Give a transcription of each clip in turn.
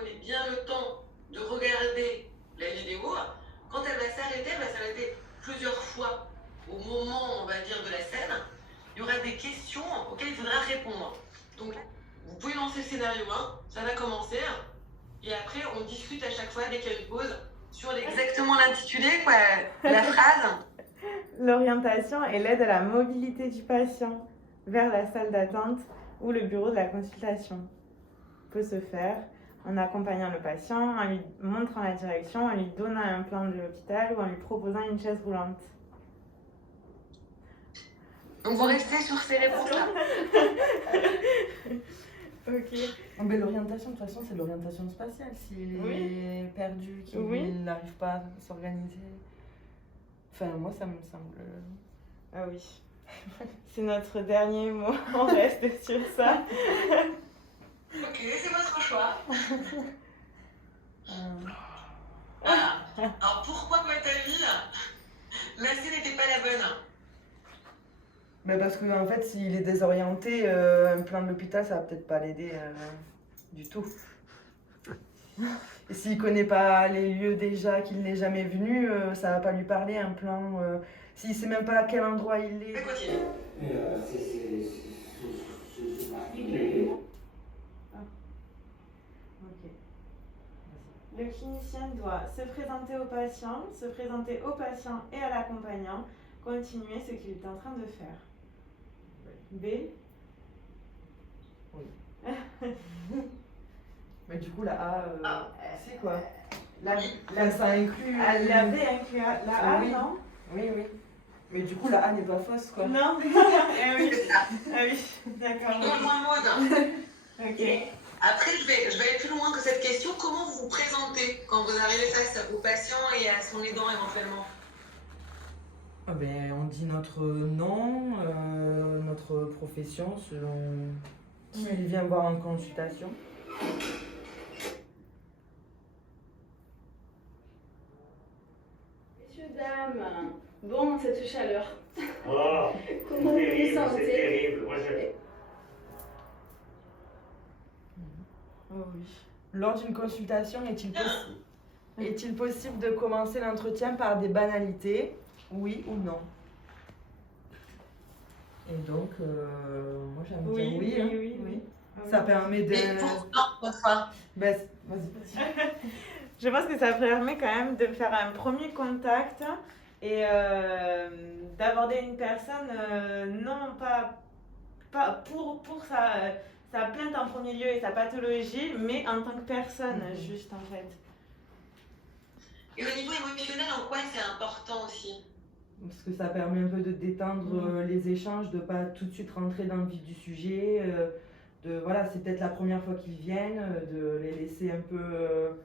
prenez bien le temps de regarder la vidéo, quand elle va s'arrêter plusieurs fois au moment, on va dire, de la scène. Il y aura des questions auxquelles il faudra répondre. Donc, vous pouvez lancer le scénario 1, ça va commencer, et après, on discute à chaque fois, dès qu'il y a une pause, sur exactement l'intitulé, la phrase. L'orientation et l'aide à la mobilité du patient vers la salle d'attente ou le bureau de la consultation peut se faire en accompagnant le patient, en lui montrant la direction, en lui donnant un plan de l'hôpital ou en lui proposant une chaise roulante. Donc vous restez sur ces réponses-là. Ok. Mais l'orientation, de toute façon, c'est l'orientation spatiale. S'il est perdu, qu'il n'arrive pas à s'organiser. Enfin, moi, ça me semble. Ah oui. C'est notre dernier mot. On reste sur ça. Ok, c'est votre choix. Voilà. Alors pourquoi votre avis, la scène n'était pas la bonne? Mais parce qu'en fait, s'il est désorienté, un plan de l'hôpital, ça va peut-être pas l'aider du tout. Et s'il connaît pas les lieux déjà, qu'il n'est jamais venu, ça va pas lui parler un plan. S'il sait même pas à quel endroit il est. C'est continue. C'est particulier. Ok. Le clinicien doit se présenter au patient et à l'accompagnant, continuer ce qu'il est en train de faire. B. Oui. Mais du coup, la A, c'est quoi ça inclut. La B inclut la A, oui. non? Oui. Mais du coup, la A n'est pas fausse, quoi. Non. Ah oui. Ah oui, d'accord. Moins mode. Ok. Après, je vais aller plus loin que cette question. Comment vous vous présentez quand vous arrivez face au patient et à son aidant éventuellement? Ah ben, on dit notre nom, notre profession, selon qui il vient voir en consultation. Messieurs, dames, bon, cette chaleur. Oh, Comment vous vous sentez? c'est terrible. Moi, Oh oui. Lors d'une consultation, est-il possible de commencer l'entretien par des banalités? Oui ou non? Et donc, moi j'aime dire oui. Hein. Oui. Ça permet de... Et pourquoi? Ben, vas-y. Je pense que ça permet quand même de faire un premier contact et d'aborder une personne, non pas pour sa plainte en premier lieu et sa pathologie, mais en tant que personne, juste en fait. Et au niveau émotionnel, en quoi c'est important aussi? Parce que ça permet un peu de détendre les échanges, de ne pas tout de suite rentrer dans le vif du sujet. Voilà, c'est peut-être la première fois qu'ils viennent, de les laisser un peu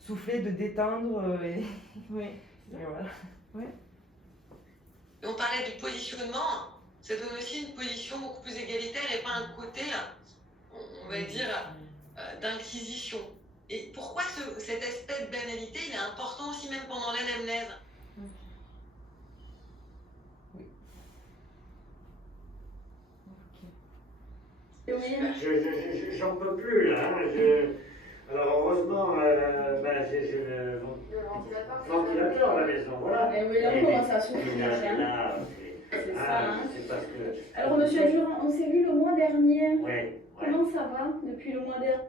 souffler, de détendre. Oui. Et voilà. Oui. Et on parlait du positionnement, ça donne aussi une position beaucoup plus égalitaire et pas un côté, on va dire, d'inquisition. Et pourquoi cet aspect de banalité, il est important aussi même pendant l'anamnèse? j'en peux plus là. Alors heureusement, j'ai le ventilateur à la maison, voilà. Mais oui, là on commence à souffrir. C'est ça. Hein. C'est parce que... Alors monsieur Durand, on s'est vu le mois dernier. Ouais. Comment ça va depuis le mois dernier?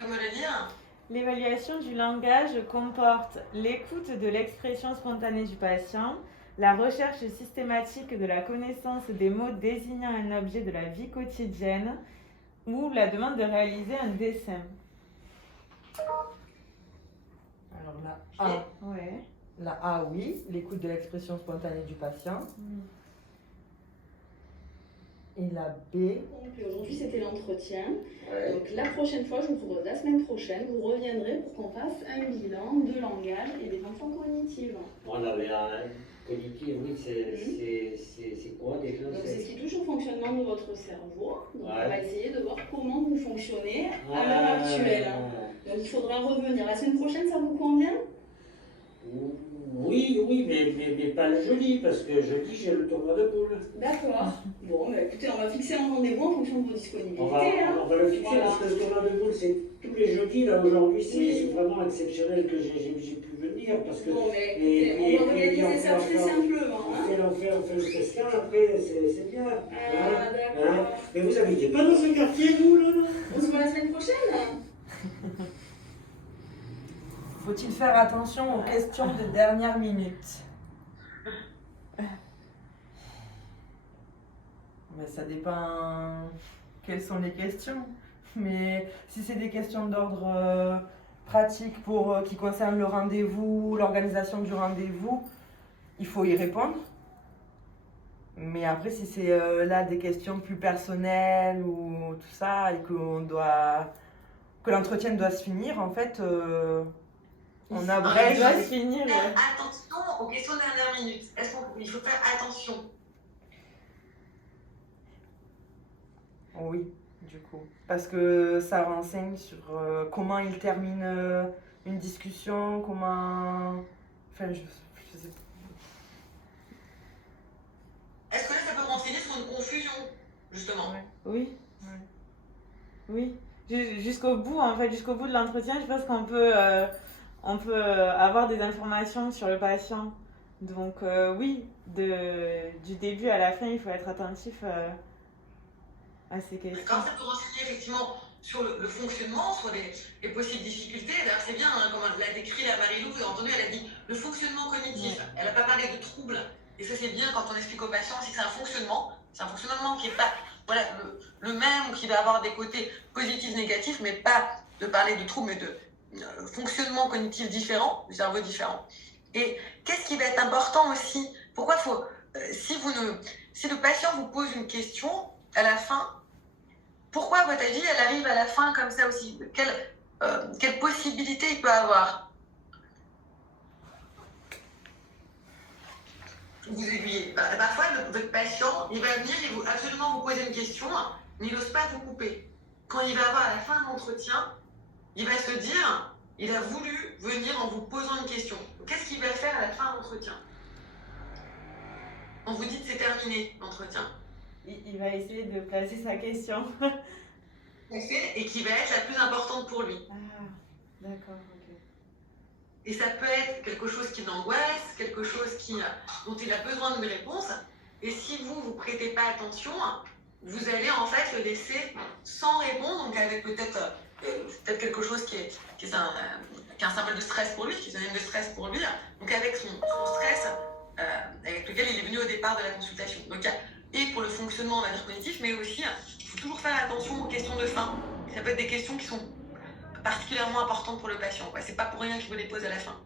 Comment le dire? L'évaluation du langage comporte l'écoute de l'expression spontanée du patient, la recherche systématique de la connaissance des mots désignant un objet de la vie quotidienne ou la demande de réaliser un dessin. Alors la A. Ouais. La A, oui, l'écoute de l'expression spontanée du patient. Et la B. Donc aujourd'hui c'était l'entretien. Ouais. Donc la prochaine fois, je vous propose la semaine prochaine, vous reviendrez pour qu'on fasse un bilan de langage et des fonctions cognitives. On avait un cognitif, oui, c'est quoi déjà? Donc c'est ce qui touche au fonctionnement de votre cerveau. Donc Ouais. on va essayer de voir comment vous fonctionnez à l'heure actuelle. Donc il faudra revenir. La semaine prochaine, ça vous convient? Oui, Oui, mais pas le jeudi, parce que jeudi, j'ai le tournoi de boules. D'accord. Bon, bah, écoutez, on va fixer un rendez-vous en fonction de vos disponibilités. On va le fixer Voilà. parce que le tournoi de boules, c'est tous les jeudis. Là, aujourd'hui, c'est Oui. vraiment exceptionnel que j'ai pu venir. Parce que, Bon, mais écoutez, on va organiser ça très simplement. on fait le festin, après, c'est bien. Ah, d'accord. Mais vous habitez pas dans ce quartier, vous, là? On se voit la semaine prochaine. Faut-il faire attention aux questions de dernière minute? Mais ça dépend quelles sont les questions. Mais si c'est des questions d'ordre pratique qui concernent le rendez-vous, l'organisation du rendez-vous, il faut y répondre. Mais après, si c'est là des questions plus personnelles ou tout ça, et que l'entretien doit se finir, en fait, on abrège. Il doit se finir. Faire attention aux questions de dernière minute. Il faut faire attention. Oui, du coup. Parce que ça renseigne sur comment il termine une discussion, comment... Enfin, je sais pas. Est-ce que là, ça peut renseigner sur une confusion, justement? Oui. Oui. Jusqu'au bout, en fait, jusqu'au bout de l'entretien, je pense qu'on peut avoir des informations sur le patient. Donc oui, du début à la fin, il faut être attentif à ces questions. Quand ça peut renseigner effectivement sur le fonctionnement, sur les possibles difficultés. D'ailleurs, c'est bien, hein, comme l'a décrit la Marie-Lou, vous avez entendu, elle a dit le fonctionnement cognitif. Ouais. Elle n'a pas parlé de troubles. Et ça, c'est bien quand on explique aux patients aussi que c'est un fonctionnement. C'est un fonctionnement qui n'est pas le même ou qui va avoir des côtés positifs, négatifs, mais pas de parler de troubles, mais de fonctionnement cognitif différent, du cerveau différent. Et qu'est-ce qui va être important aussi? Pourquoi faut, si le patient vous pose une question à la fin, pourquoi votre avis, elle arrive à la fin comme ça aussi? Quelle possibilité il peut avoir? Vous aiguillez. Parfois, votre patient, il va venir, il va absolument vous poser une question, mais il n'ose pas vous couper. Quand il va avoir à la fin de l'entretien, il va se dire, il a voulu venir en vous posant une question. Qu'est-ce qu'il va faire à la fin de l'entretien? On vous dit que c'est terminé, l'entretien. Il va essayer de placer sa question. Et qui va être la plus importante pour lui. Ah, d'accord, ok. Et ça peut être quelque chose qui l'angoisse, quelque chose dont il a besoin d'une réponse. Et si vous prêtez pas attention, vous allez en fait le laisser sans réponse, donc avec peut-être quelque chose qui est un symbole de stress pour lui, qui est un symbole de stress pour lui. Donc avec son stress avec lequel il est venu au départ de la consultation. Donc et pour le fonctionnement, on va dire cognitif, mais aussi il faut toujours faire attention aux questions de fin. Ça peut être des questions qui sont particulièrement importantes pour le patient. C'est pas pour rien qu'il vous les pose à la fin.